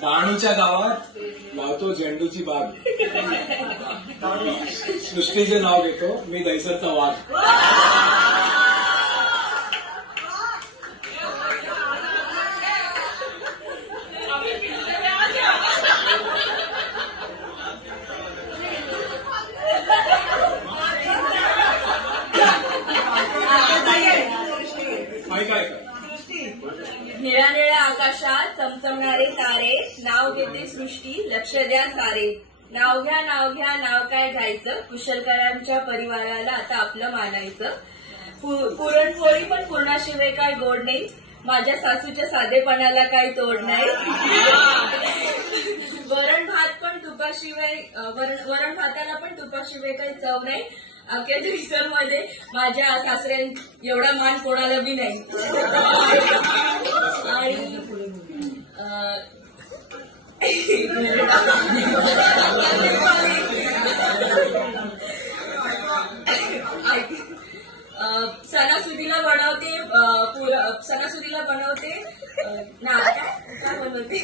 डहाणूच्या गावात लावतो झेंडूची बाग. सृष्टीचे नाव घेतो मी दैसरचा वाघ. निळ्या निळ्या आकाशात चमचमणारे तारे, नाव घेते सृष्टी, लक्ष द्या सारे. नाव घ्या नाव घ्या नाव काय घ्यायचं, कुशलकरांच्या परिवाराला आता आपलं मानायचं. पुरणपोळी पण पूर्णाशिवाय काय गोड नाही, माझ्या सासूच्या साधेपणाला काही तोड नाही. वरण भात पण तुपाशिवाय वरण भाताला पण तुपाशिवाय काही चव नाही. अख्या दिवसांमध्ये माझ्या सासऱ्यां एवढा मान कोणाला बी नाही. आणि सणासुदीला बनवते सणासुदीला बनवते ना काय बनवते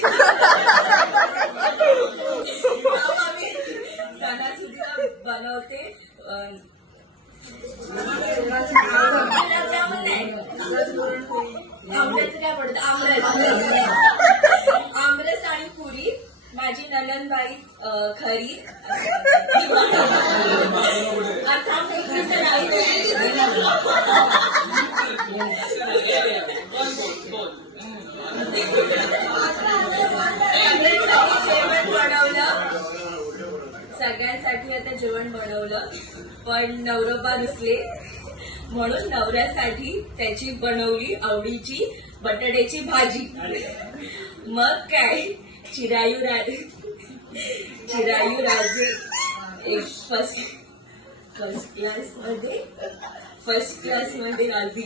सणासुदीला बनवते आमरस काय पडतं आमरस आणि पुरी. माझी ननंदबाई खरी बनवलं सगळ्यांसाठी. आता जेवण बनवलं पण नवरोबा रुसले म्हणून नवऱ्यासाठी त्याची बनवली आवडीची बटाट्याची भाजी. मग काय चिरायू राजे एक फर्स्ट क्लास मध्ये राजी.